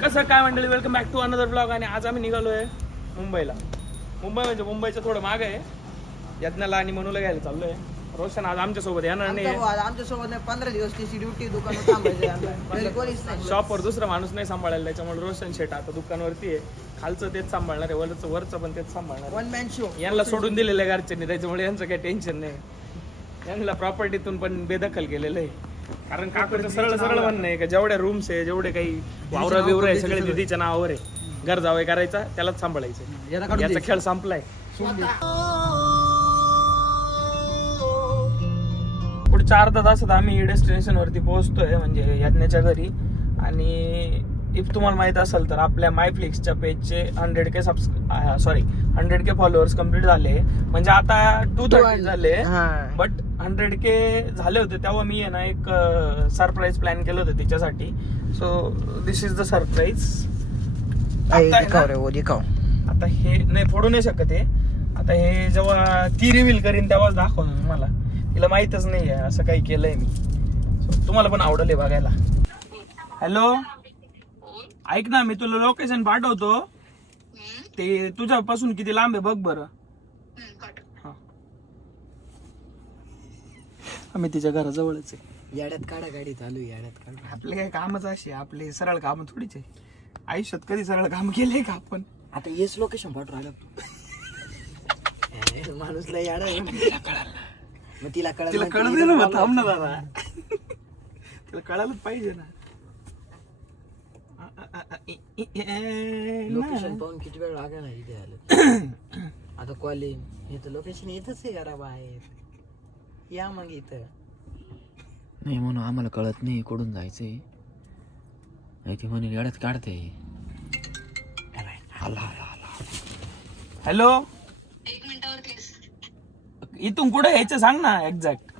कसं काय मंडळी, welcome back to another blog. आणि आज आम्ही निघालोय मुंबईला. मुंबई म्हणजे मुंबईचं थोडं माग आहे. यज्ञाला आणि मनूला घ्यायला चाललोय. रोशन आज आमच्या सोबत येणार नाही. आमच्या सोबत 15 दिवस त्याची ड्युटी दुकानात थांबायचं. शॉपवर दुसरा माणूस नाही सांभाळायला, त्याच्यामुळे रोशन शेट आता दुकानावरती आहे. खालचं तेच सांभाळणार आहे, वरचं पण तेच सांभाळणार. One man show. यांना सोडून दिलेलं आहे घरच्यांनी, त्याच्यामुळे यांचं काही टेन्शन नाही. यांना प्रॉपर्टीतून पण बेदखल केलेलं आहे. कारण काकडचं सरळ म्हणणं आहे का जेवढ्या रूम्स आहे, जेवढे काही वावरा बिवरा आहे, सगळे दिदीच्या नावावर आहे. घर जावं करायचा, त्यालाच सांभाळायचं. याचा खेळ संपलाय. पुढच्या अर्धा तासात आम्ही डेस्टिनेशन वरती पोहोचतोय, म्हणजे यज्ञाच्या घरी. आणि इफ तुम्हाला माहित असेल तर आपल्या मायफ्लिक्सच्या पेजचे 100K फॉलोअर्स कम्प्लीट झाले. म्हणजे आता 230 झाले, बट 100K झाले होते तेव्हा मी आहे ना एक सरप्राईज प्लॅन केलं होतं तिच्यासाठी. So this is the surprise. आता हे नाही फोडू नाही शकत आहे. आता हे जेव्हा ती रिव्हील करीन तेव्हाच दाखवतो तुम्हाला. तिला माहितच नाही आहे असं काही केलंय मी. तुम्हाला पण आवडेल बघायला. हॅलो, ऐक ना, मी तुला लोकेशन पाठवतो. ते तुझ्यापासून किती लांब आहे बघ बरं. आम्ही तिच्या घराजवळच आहे. याड्यात काढा गाडी चालू, याड्यात काढा. आपले काय कामच अशी, आपले सरळ काम थोडीच आहे. आयुष्यात कधी सरळ काम केलंय का आपण? आता हेच लोकेशन पाठवून राहिलं तू. माणूसला याडा मग तिला कळत नाही ना. थांब ना दादा, तिला कळायलाच पाहिजे ना. लोकेशन पाहून किती वेळ लागेल ना इथे आलं. आता कॉलिंग हे तर लोकेशन इथंच आहे घरा बाहेर. या मग इथं नाही म्हणून आम्हाला कळत नाही कुठून जायचंय. ती म्हणे गाड्यात काढते. हॅलो, 1 मिनिटावरती इथून कुठे यायचं सांग ना एक्झॅक्ट.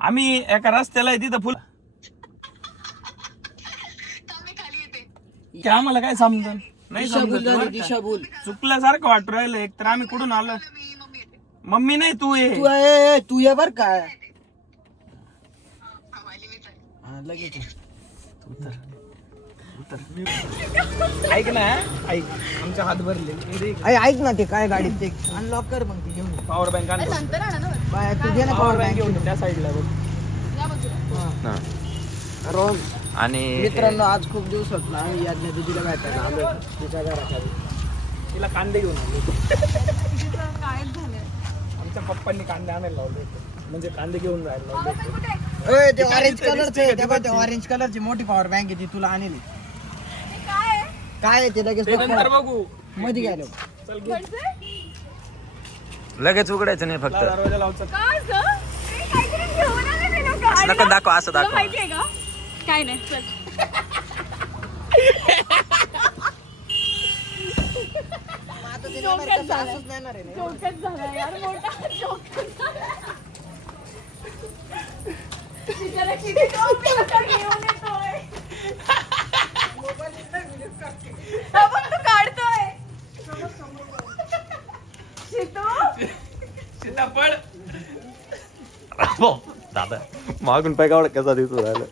आम्ही एका रस्त्याला आहे तिथं फुल. आम्हाला काय समजून नाही दिशाभूल चुकल्यासारखं वाटू राहिलं. एक तर आम्ही कुठून आलो. मम्मी नाही तू ये, तू ये बर काय लगेच. ऐक ना, ऐक, आमचा हात भरले. ऐक ना, ते काय गाडीत ते अनलॉक कर मग ती घेऊन. पॉवर बँक आणतो. तुझे ना पॉवर बँक घेऊन त्या साईडला बघ. रोज आणि मित्रांनो, आज खूप दिवसात ना आम्ही याज्ञा दिदीला भेटायला आलो तिच्या घराखाली. तिला कांदे घेऊन आले. आमच्या पप्पांनी कांदे आणायला लावले होते, म्हणजे कांदे घेऊन जायला लावले होते. ते ऑरेंज कलरचे, ऑरेंज कलरची मोठी पॉवर बँक आहे ती तुला आणली. काय ते लगेच नंतर बघू. मध्ये गेलो. चल घे. लगेच उघडायचं नाही फक्त. दरवाजा लावचा. नका दाखव, असं दाखव. माहितीये का काय नाही. चल जोकच झाला यार, मोठा जोकच झाला. बिचारा किती जोक घेऊन येतोय. तू काढतोय सीताफळ. दादा मागून पाय कावड कसा दिसू राहिला.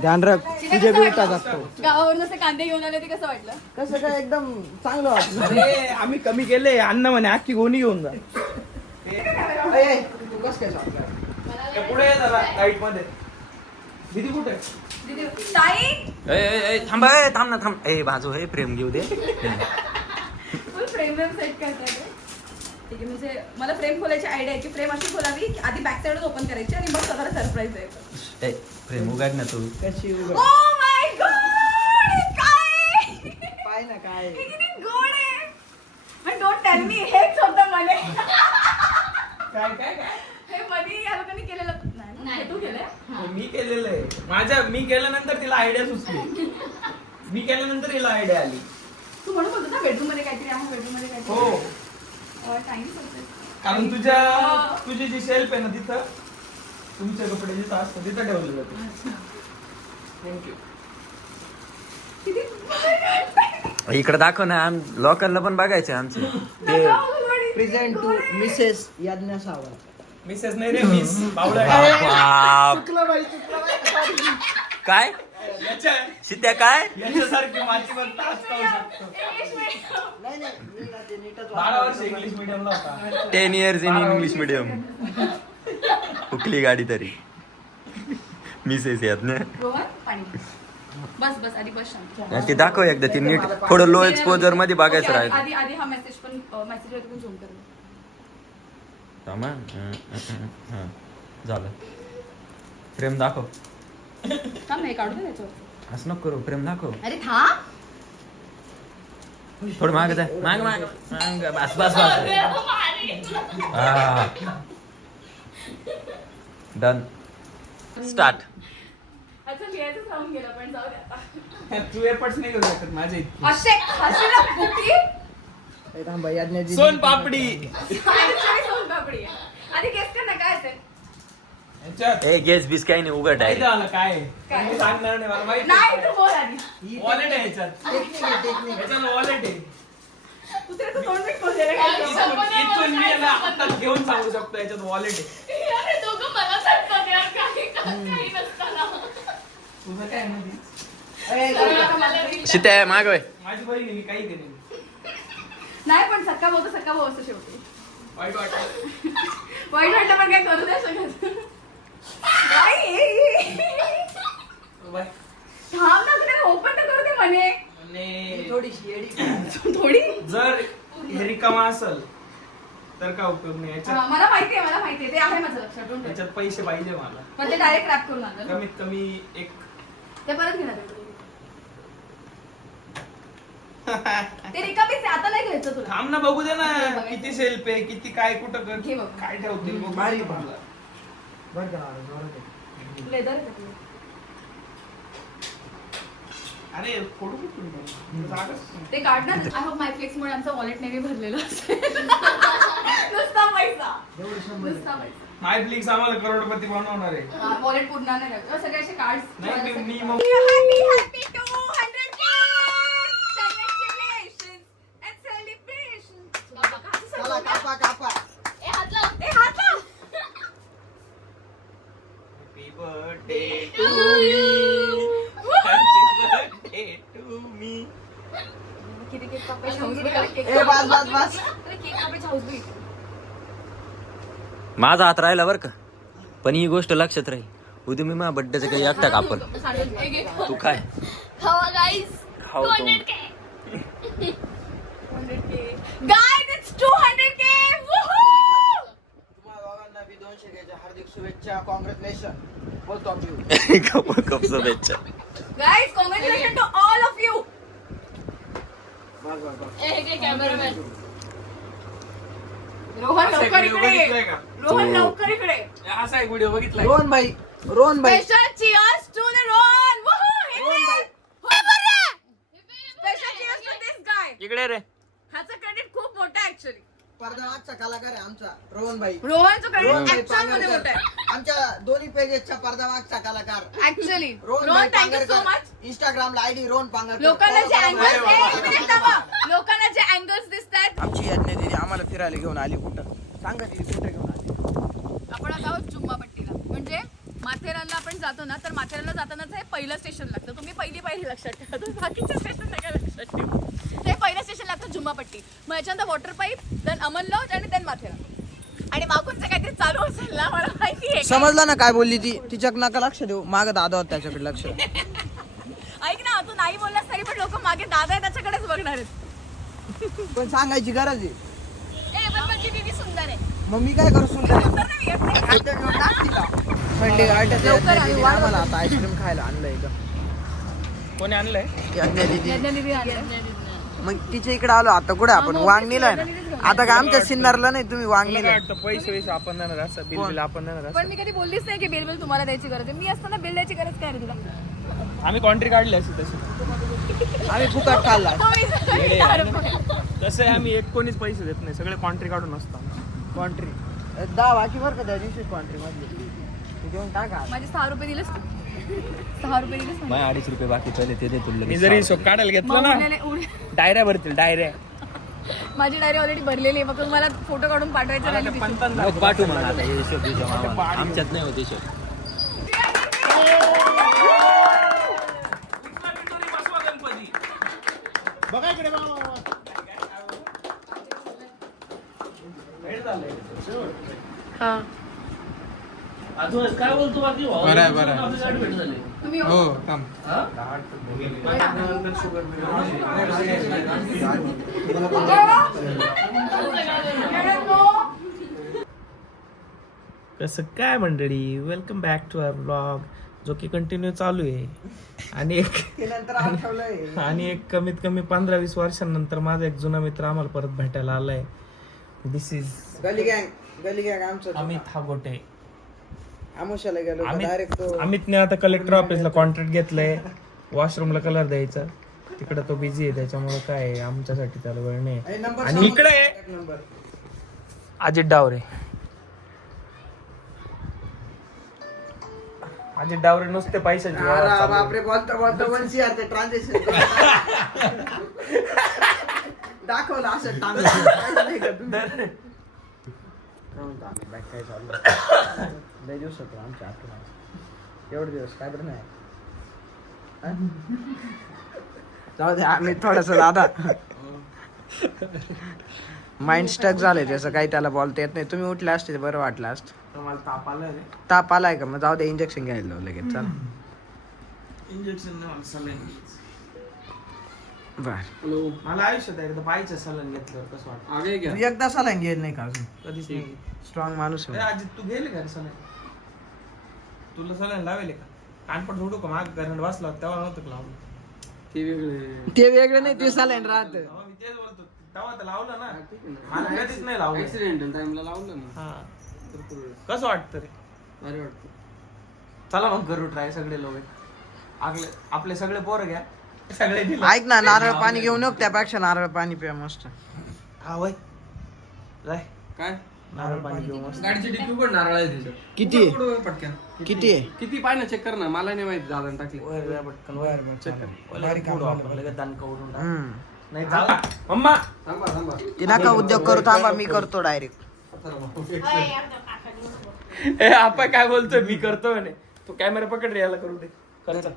ध्यान राख, तुझे बी उठा जातो. गावावरून असं कांदे घेऊन आले ते कसं वाटलं? कसं काय एकदम चांगलं वाटलं. अरे आम्ही कमी केले. अन्न म्हणे अख्खी गोणी घेऊन जा. तू कसं काय सांगला पुढे लाईट मध्ये. दीदी कुठे? ताई थांब ना थांब. बाजू हे प्रेम घेऊ दे. फुल फ्रेम सेट करतात. ठीक आहे, म्हणजे मला फ्रेम खोलायची आयडिया आहे की फ्रेम अशी खोलावी की आधी बॅक साइडच ओपन करायची आणि मग स्वतःला सरप्राईज द्यायचं. प्रेम उघड ना तू. कशी ओ माय गॉड, काय पाय ना काय हे किती गोड आहे. पण डोंट टेल मी, हेच होतं मला. काय हे मधी या लोकांनी केलेलं नाही. तू केलंय? मी केलेलं आहे. मी केल्यानंतर तिला आयडिया सुचली. मी केल्यानंतर तिला आयडिया आली. तू म्हणून बोलतो ना बेडरूम मध्ये काहीतरी आहे, बेडरूम मध्ये काहीतरी. हो, टाइम होतं. कारण तुझी जी शेल्फ आहे ना तिथं तुमचे कपडे जिथं असतं तिथं ठेवले जाते. थँक्यू. इकडे दाखव ना लोकांना पण बघायचे आमचे ते प्रेझेंट टू मिसेस यज्ञ सावंत. मिसेस नाही रे मिस बावळा बाप. काय याच्या शित्या काय याच्यासारखी माती बनता असता शकतो. नाही नाही नीटच 12 वर्ष इंग्लिश मीडियमला होता. 10 years in English medium. हुकली गाडी तरी मिसेस यात ना रोहन पाणी बस बस आधी बस शांत. ते दाखव एकदा ती नीट थोडं लो एक्सपोजर मध्ये बघायचं Okay, राहिलं. आधी आधी हा मेसेज वरती पण झूम कर. थांबा. झालं प्रेम दाखव. थांब हे काढू दे त्याच्यावर. असं नको करू प्रेम दाखव. अरे थांब. थोडं माग जा माग माग माग बस बस बस डन स्टार्ट. अच्छा लिहायचं राहून गेलं पण जाऊ दे आता. तू एफर्ट्स नाही करू शकत माझे. असे हसला बुकी. थांबा यज्ञ सोन पापडी Actually सोनपापडी आहे. आधी गेस कर ना काय असेल. याच्यात ए गेस बिस काही नाही उघड माहिती आहे. आलं काय आहे? काय? मी सांगणार नाही मला माहिती नाही तू बोल आधी. वॉलेट आहे याच्यात. याच्यात वॉलेट आहे. दुसऱ्याचं तोंड मीठ खोललेलं काय इथून मी याला हातात घेऊन सांगू शकतो याच्यात वॉलेट आहे. अरे दोघं मला सांगतात यार काही नसताना. तुझं काय मध्ये शित्या माग वय. माझी बहीण आहे, मी काही केली नाही पण सक्का भाऊ तर सक्का भाऊ असतो शेवटी. वाईट वाटत. वाईट वाटलं पण काय करू नाही शकत. बाय. थांब ना तुला ओपन तर करू दे म्हणे. आणि थोडीशी येडी. थोडी जर हे रिकामा असेल तर काय उपयोग नाही याच्यात. मला माहितीये ते आहे माझं लक्षात don't worry. याच्यात पैसे पाहिजे मला पण ते डायरेक्ट रॅप करून आणलं ना. कमीत कमी एक. ते परत घेणार आहे. ते रिकामीच आहे, आता नाही घ्यायचं तुला. थांब ना बघू दे ना बघायचं. किती सेल्फ आहे किती काय कुठं घे बघ. काय ठेवते बघ. भारी बघ. बरं का जोरात आहे. लेदर आहे त्यातलं. अरे फोटो कुठून काढला? जागाच नाही. ते काढणार आय होप माय फ्लेक्स मुळे आमचा वॉलेट नेहमी भरलेला असेल. नुसता पैसा एवढं 100 नुसता पैसा. Netflix आम्हाला करोडपती बनवणार आहे. वॉलेट पूर्ण नाही लागत. सगळे असे कार्ड्स. नाही मी मग Happy 200K! Congratulations and celebrations. चला कापा कापा. ए हात लाव. Happy birthday to you. Happy birthday to me. किती केक कापायची हौस बघ. ए बस अरे केक कापायची हौस बघ. माझा हात राहिला बरं का पण ही गोष्ट लक्षात राहील उद्या मी माझ्या बड्डेचं काही एकटा कापल तू काय खावा गाईस. खाऊ तो. 200K. Guys, it's 200K. Woohoo! तुम्हाला दोघांना बी 200 घ्यायच्या हार्दिक शुभेच्छा. Congratulation both of you. Cup शुभेच्छा. Guys, congratulations to all of you. बस. रोहन असा एक लवकर व्हिडिओ बघितलाय इकडे. का? रोहन लवकर इकडे. असा एक व्हिडिओ बघितलाय. रोहन भाई Special cheers to the Rohan. Woohoo! Hit it. Special cheers to this guy. इकडे रे ह्याचं क्रेडिट खूप मोठं आहे ऍक्च्युअली. पडद्यामागचा कलाकार आहे आमचा रोहन भाई. रोहनचं रोहन क्रेडिट भाई ऍक्च्युअल मध्ये मोठं पांगरकर. आहे. आमच्या दोन्ही पेजेसच्या पडद्यामागचा कलाकार actually Rohan Rohan thank you so much. इंस्टाग्रामला आयडी रोहन पांगरकर. लोकांना जे Follow करा. अँगल्स लोकांना जे अँगल्स दिसतात. आमची यज्ञ दिदी आम्हाला फिरायला घेऊन आली कुठं सांगा दिदी कुठे घेऊन आली. आपण आता आहोत जुम्मापट्टीला. म्हणजे माथेरानला आपण जातो ना तर माथेरानला जातानाच हे पहिलं स्टेशन लागतं. तुम्ही पहिली लक्षात ठेवा. तर बाकीचे स्टेशन नका लक्षात ठेवा. ते पहिलं स्टेशन लागतं जुम्मापट्टी. मग याच्यानंतर water pipe then Aman lodge आणि देन माथेरान. आणि मागूनचं काहीतरी चालू असेल ना मला माहिती आहे. समजलं ना काय बोलली ती. तिच्याक नका लक्ष देऊ. माग दादा होता त्याच्याकडे लक्ष. ऐक ना तू नाही बोललास तरी पण लोक मागे दादा आहे त्याच्याकडेच बघणार आहेत. पण सांगायची गरज आहे. ए पण माझी दीदी सुंदर आहे. मग मी काय करू सुंदर सुंदर नाही आहे. थंडी लवकर आली, वाढ आम्हाला आता आईस्क्रीम खायला आणलंय इथं. कोणी आणलंय? यज्ञ दिदी. यज्ञ दीदी आली. मग तिच्या इकडे आलो आता कुठे आपण वांगणीला आहे ना. आता काय आमच्या सिन्नरला नाही तुम्ही मला वांगणीला काय आहे. वाटतं पैसे आपण देणार असं बिल आपण देणार पण असं. मी कधी बोललीच नाही की बिल तुम्हाला द्यायची गरज आहे. मी असताना बिल द्यायची गरज काय रे तुला. आम्ही कॉन्ट्री काढली अशी तशी. आम्ही फुकट खाल्ला. तसे आम्ही एक कोणीच पैसे देत नाही सगळे कॉन्ट्री काढून असतो. कॉन्ट्री 10 बाकी बरं का त्या दिवशी कॉन्ट्री मधली ते घेऊन टाका. माझे 6 रुपये दिलेस तू. 6 रुपये दिलेच नाही. 2.5 रुपये बाकी पहिले ते दे तुला मी जरी हिशोब काढायला घेतलं मग ना डायऱ्या भरतील डायऱ्या माझी डायरी ऑलरेडी भरलेली आहे. फक्त तुम्हाला फोटो काढून पाठवायचं राहिली तिथे. पाठवू मला आता हे हिशोब बिशोब आम्हाला. आमच्यात नाही होत हिशोब. हा काय बोलतो बाकी तुम्ही हो थांब कसं काय मंडळी, welcome back to our blog जो की कंटिन्यू चालू आहे. आणि एक कमीत कमी 15-20 वर्षांनंतर माझा एक जुना मित्र आम्हाला परत भेटायला आलाय. दिस इज गली गँग आमचं अमित हागोटे. आमुषाला गेलो डायरेक्ट अमितने आता कलेक्टर ऑफिसला कॉन्ट्रॅक्ट घेतलंय वॉशरूमला कलर द्यायचा. तिकडे तो बिझी आहे त्याच्यामुळे काय आहे, आमच्यासाठी त्याला वेळ नाही. आणि इकडे आहे अजित डावरे. अजित डावरे नुसते पैशाचे व्यवहार चालू आहे. बापरे बोलता वंशी यार ते ट्रान्झॅक्शन दाखवलं असं काय चाललं लय दिवस होतो आमच्या आठवड्यात एवढे दिवस काय बरं नाही. जाऊ दे आम्ही थोडस दादा माइंड स्टक झालंय त्याचं काही त्याला बोलता येत नाही. तुम्ही उठले असते बरं वाटलं असतं. मला ताप आलाय रे. ताप आलाय का मग जाऊ दे इंजेक्शन घ्यायला लावलं लगेच चल. इंजेक्शन नाही मला सलाईन बर मला आयुष्यात एकदा पाहिजे सलाईन घेतल्यावर कसं वाटतं. एकदा सलाईन घेत नाही का अजून कधीच नाही. स्ट्रॉंग माणूस अरे अजित तू गेले का रे सलाईन? तुला सलाईन लावेल का? कानपट झोडू का माग करंट बसला तेव्हा नव्हतं का लावलं? ते वेगळं नाही ते सलाईन राहत. तेव्हा मी तेच बोलतो तेव्हा तर लावलं ना. मला कधीच नाही लावलं. ऍक्सिडेंट टाइमला लावलं ना. हा कसं वाटतं रे? भारी वाटतं. चला मग करू ट्राय सगळे लोक. आपले सगळे पोरं घ्या सगळे दिले. ऐक ना नारळ पाणी घेऊन येऊ त्यापेक्षा नारळ पाणी प्या मस्त. हा वय जाय काय नारळ पाणी घेऊ मस्त. गाडीची डिक्की पण नारळ आहे त्याच्यात. किती आहे? पुढं पटकन किती आहे? किती पाय ना चेक कर ना. मला नाही माहिती दादा टाकले. वर जा पटकन वर चेक कर. लगेच दान करून टाक. हम्म. नाही झाला मम्मा. थांबा ते नका उद्योग करू थांबा मी करतो डायरेक्ट. ए आपण काय बोलतोय मी करतोय म्हणे. तू कॅमेरा पकड रे याला करू दे. कर चल.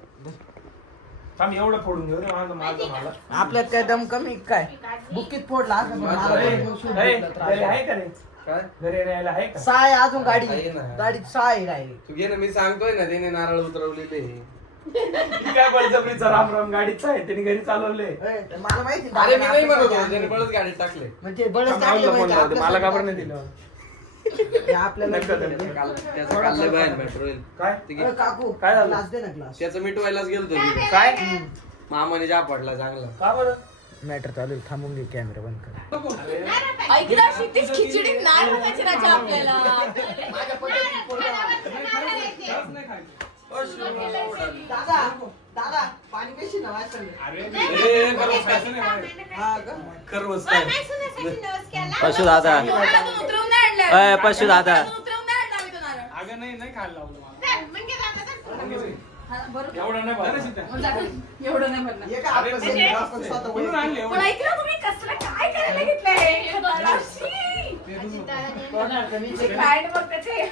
थांब एवढं फोडून घेऊ रे मला. आपल्यात काय दम कमी काय बुकीत फोडला असं पण मला पण घेऊन सूट ए, घेतलं तर घरी आहे आहे. का रे? काय घरी राहायला आहे का? सहा आहे अजून गाडी आहे ना. गाडीत सहा आहे राहिली. तू घे ना. मी सांगतोय ना त्याने नारळ उतरवलेले. ती काय बळजबरीचा राम राम गाडीच आहे त्याने घरी चालवले. मला माहिती अरे मी नाही म्हणत होतो. त्याने बळच गाडीत टाकले. म्हणजे बळच टाकले म्हणजे मला खबर नाही दिलं. हे आपल्याला त्याचं काढलं बाहेर पेट्रोल. काय अरे काकू काय झालं? ग्लास दे ना ग्लास. त्याचं मिटवायलाच गेलतो मी. काय मामाने जा पडला चांगला. का बरं? मॅटर चालू आहे. थांबून घे कॅमेरा बंद कर. ऐकला क्षितिज खिचडी नाही बनायची राजा आपल्याला. दादा पाणी पेशी ना वाचन. पशु दादा उतरवून नाही आणलं. अय पशु दादा उतरवून नाही आणलं आम्ही तो नारळ. अगं नाही खायला लावलं मला. हा, बरोबर. एवढं नाही पाहिजे. मग जा. एवढं नाही भरणार. हे काय आपलं सगळं आपण स्वतः म्हणून आणले पण ऐकलं तुम्ही कसलं काय करायला घेतलंय? बाळाशी. ते काय बघ त्याचे.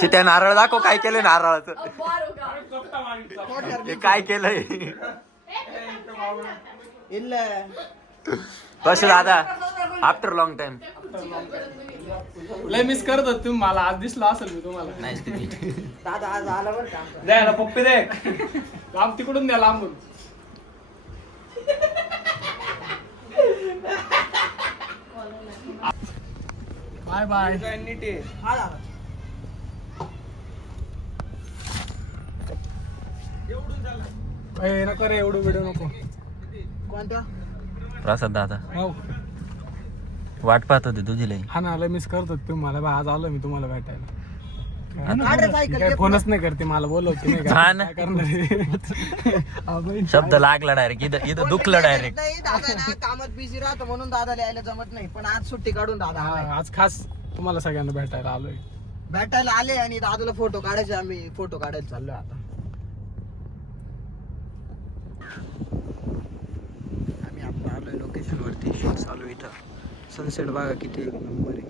शित्या नारळ दाखव काय केलं नारळाचं. अब्बार होगा. हे काय केलंय ಇಲ್ಲ पशु दादा आफ्टर लॉंग टाइम. लय मिस करत होत तुम्ही मला. आज दिसलो असेल मी तुम्हाला. नाही दादा आज आला बरं का आमचा. द्या ना पप्पी दे. लांब तिकडून द्या लांबून. Bye bye. काय नीट आहे. हा दादा. नको रे एवढं व्हिडिओ नको. कोणता प्रसाद दादा हो वाट पाहत होते तुझी लई. हा ना लय मिस करत होत तुम्ही मला. आज आलो मी तुम्हाला भेटायला. काढ सायकल काय फोनच नाही करते मला. बोलवते नाही हा का. ना. काय करणार. शब्द लागला डायरेक्ट. इथं दुखलं डायरेक्ट. नाही दादा ना कामात बिझी राहतो म्हणून दादा यायला जमत नाही. पण आज सुट्टी काढून दादा आलाय. आज खास तुम्हाला सगळ्यांना भेटायला आलोय. भेटायला आले आणि दादूला फोटो काढायचे. आम्ही फोटो काढायला चाललोय आता. आम्ही आता आलोय लोकेशन वरती. शूट चालू आहे इथं. सनसेट बघा किती एक नंबर आहे.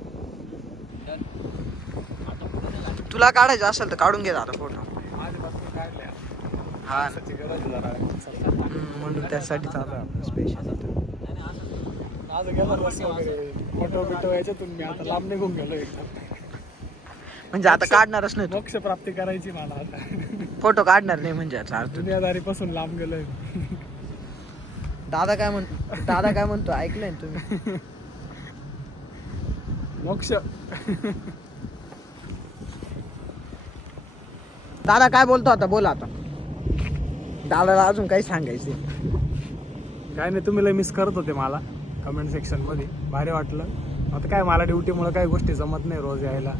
तुला काढायचं असेल तर काढून घे दादा फोटो. हा म्हणून त्यासाठी चालू आहे स्पेशल. फोटो बिटो याच्यातून मी आता लांब निघून गेलो एकदम. म्हणजे आता काढणारच नाही तू. मोक्ष प्राप्ती करायची मला आता. फोटो काढणार नाही म्हणजे याचा अर्थ. दुनियादारी पासून लांब गेलोय. दादा काय म्हणतो ऐकलंय ना तुम्ही. मोक्ष. दादा काय बोलतो आता, बोला आता. दादाला अजून काही सांगायचं. काय नाही, तुम्ही लय मिस करत होते मला कमेंट सेक्शन मध्ये. भारी वाटलं. आता काय मला ड्युटीमुळे काही गोष्टी जमत नाही रोज यायला.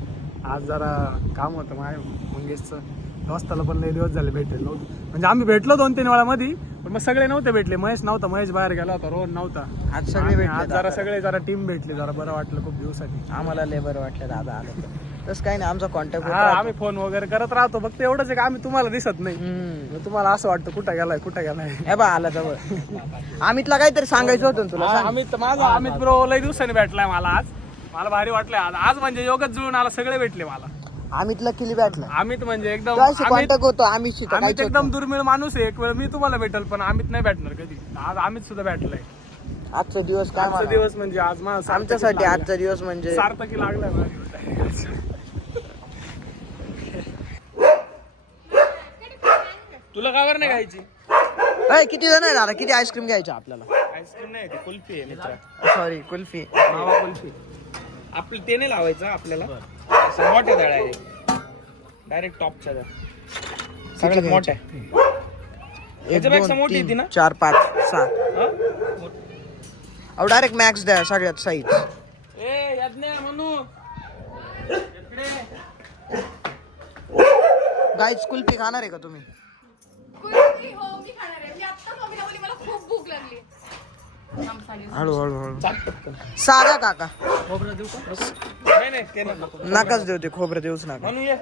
आज जरा काम होतं माझ्या मंगेशचं. दोस्ताला पण लय दिवस झाले भेटेल नव्हतं. म्हणजे आम्ही भेटलो 2-3 वेळा मध्ये, पण मग सगळे नव्हते भेटले. महेश नव्हता, महेश बाहेर गेला होता, रोहन नव्हता. आज सगळे भेटले. आज जरा सगळे जरा टीम भेटली, जरा बरं वाटलं खूप दिवसांनी. आम्हाला लय बरं वाटलं दादा आलं तर. तसं काही नाही, आमचा कॉन्टॅक्ट हा, आम्ही फोन वगैरे करत राहतो. फक्त एवढंच आहे की आम्ही तुम्हाला दिसत नाही. मग तुम्हाला असं वाटतं कुठं गेलाय. हे बा आला जवळ. अमितला काहीतरी सांगायचं होतं ना तुला. सांग. अमित ब्रो लय दिवसांनी भेटलाय मला आज. मला भारी वाटलंय आज म्हणजे योगच जुळून आला, सगळे भेटले मला. अमितला किली भेटला. अमित म्हणजे एकदम कॉन्टॅक्ट होतो आम्ही अमित एकदम दुर्मिळ माणूस आहे. एक वेळ मी तुम्हाला भेटल, पण अमित नाही भेटणार कधी. आज अमित सुद्धा भेटलाय. आजचा दिवस काय आजचा दिवस म्हणजे आज मला आमच्यासाठी आजचा दिवस म्हणजे सार्थकी लागलाय माझ्या. तुला का नाही खायची किती जण आहे दादा, किती आईस्क्रीम घ्यायची आपल्याला. आईस्क्रीम नाही, ती कुल्फी आहे मित्र. सॉरी कुल्फी. मावा कुल्फी. आपलं ते नाही लावायचं आपल्याला. असं मोठ्या दळा आहे, डायरेक्ट टॉपच्या दळ. सगळ्यात मोठ्या. 1 याच्यापेक्षा 2 मोठी आहे ती 3 ना? 4 5 6. हा? अहो डायरेक्ट मॅक्स द्या सगळ्यात साईज. ए यज्ञ म्हणू गाईज कुल्फी खाणार आहे का तुम्ही. कुल्फी हो मी खाणार आहे. मी आत्ता मम्मीला बोलली मला खूप भूक लागली. हळू चाट पटकन. साधा काका खोबरं देऊ का? नाही ते नको. नकाच देऊ ते खोबरं देऊच नका. म्हणू ये.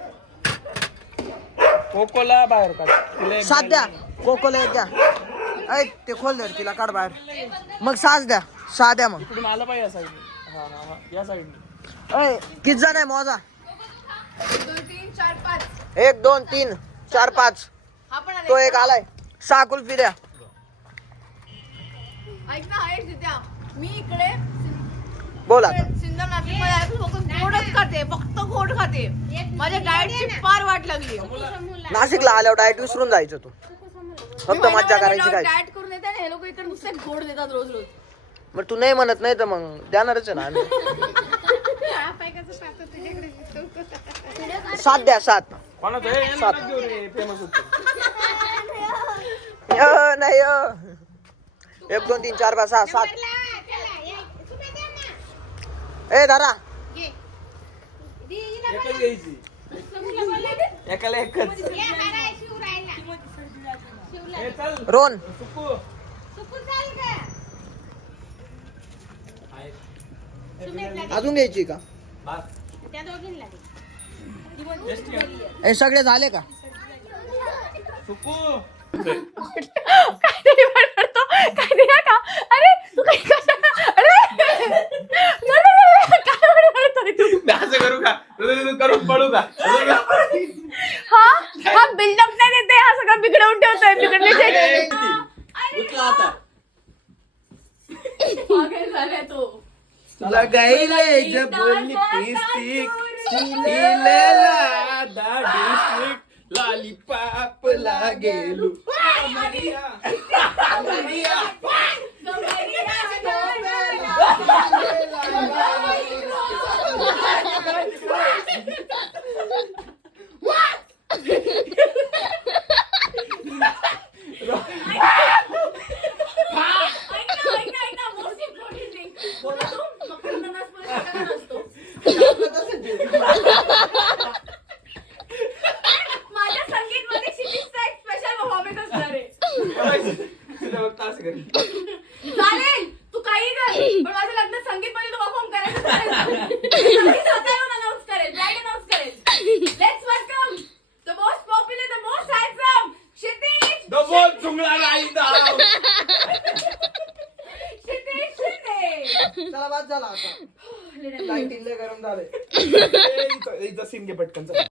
कोकोला बाहेर काढ. तिला एक साध्या कोकोला एक द्या. ऐ ते खोल दर तिला काढ बाहेर. मग साज द्या. साध्या मग. इकडून आलं पाहिजे या साईडने. हा या साईडने. ऐ किती जण आहे मोजा. 1 2 3 4 5. 1 2 3 4 5. हा पण आला. तो एक आलाय. 6 कुल्फी द्या. ऐक ना आहेस तिथे. मी इकडे बोल आता. सिंधम नाशिकमध्ये आहे, पण फक्त गोडच खाते, फक्त गोड खाते. माझ्या डाएटची फार वाट लागली. नाशिकला आल्यावर डाएट विसरून जायचं तू. फक्त मज्जा करायची काय. डाएट करून येते आणि हे लोक इकडे नुसते गोड देतात रोज रोज. मग तू नाही म्हणत नाही तर मग देणारच आहे ना आम्ही. 7 द्या 7. कोणाचं हे? हे नका देऊ रे, famous होतं. नाही 1 2 3 4 5 6 7. ए दारा एकच घ्यायची. एकाला एकच. हे चल रोन सुकू. अजून घ्यायची का. हे सगळे झाले का. सुकू. काहीतरी बडबडतो, काहीतरी का? अरे तू काही अरे काय बडबडतोय तू? असं करू का? करून पडू का? हा बिल्डअप नाही देते, हा सगळं बिघडवून ठेवतोय. पागल झालाय तो. लगाईले जब लिपस्टिक दिलेला डिस्ट्रिक्ट लॉलीपॉप लागेलू. माझ्या संगीतमध्ये क्षितिजचा एक स्पेशल परफॉर्मन्स असणार आहे. चालेल तू काही कर, पण माझं लग्न संगीत मध्ये तू परफॉर्म करायचं. स्वतः अनाउन्स करेल, ब्रँड अनाउन्स करेल. चला बाद झाला आता लाईटिंग लय गरम झालंय सीन घे पटकन चला.